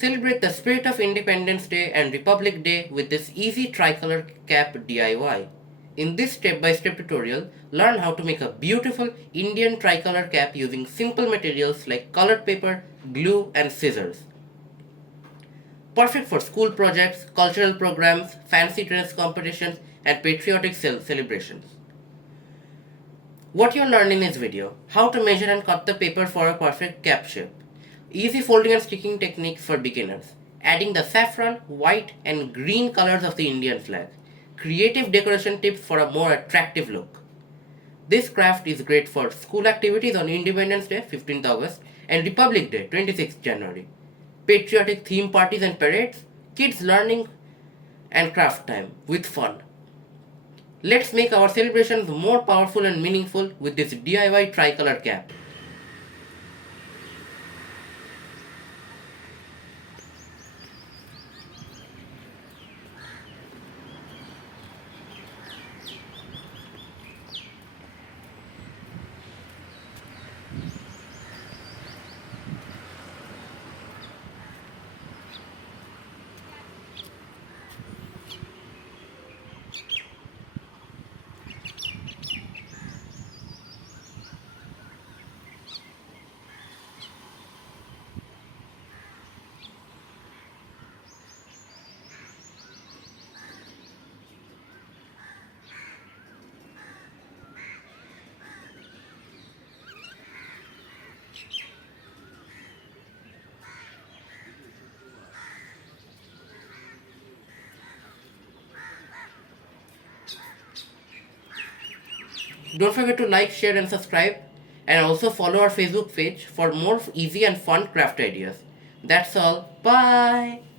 Celebrate the spirit of Independence Day and Republic Day with this easy tricolor cap DIY. In this step-by-step tutorial, learn how to make a beautiful Indian tricolor cap using simple materials like colored paper, glue and scissors. Perfect for school projects, cultural programs, fancy dress competitions and patriotic celebrations. What you'll learn in this video: how to measure and cut the paper for a perfect cap shape, easy folding and sticking techniques for beginners, adding the saffron, white and green colors of the Indian flag, creative decoration tips for a more attractive look. This craft is great for school activities on Independence Day 15th August and Republic Day 26th January, patriotic theme parties and parades, kids learning and craft time with fun. Let's make our celebrations more powerful and meaningful with this DIY tricolor cap. Don't forget to like, share and subscribe, and also follow our Facebook page for more easy and fun craft ideas. That's all. Bye!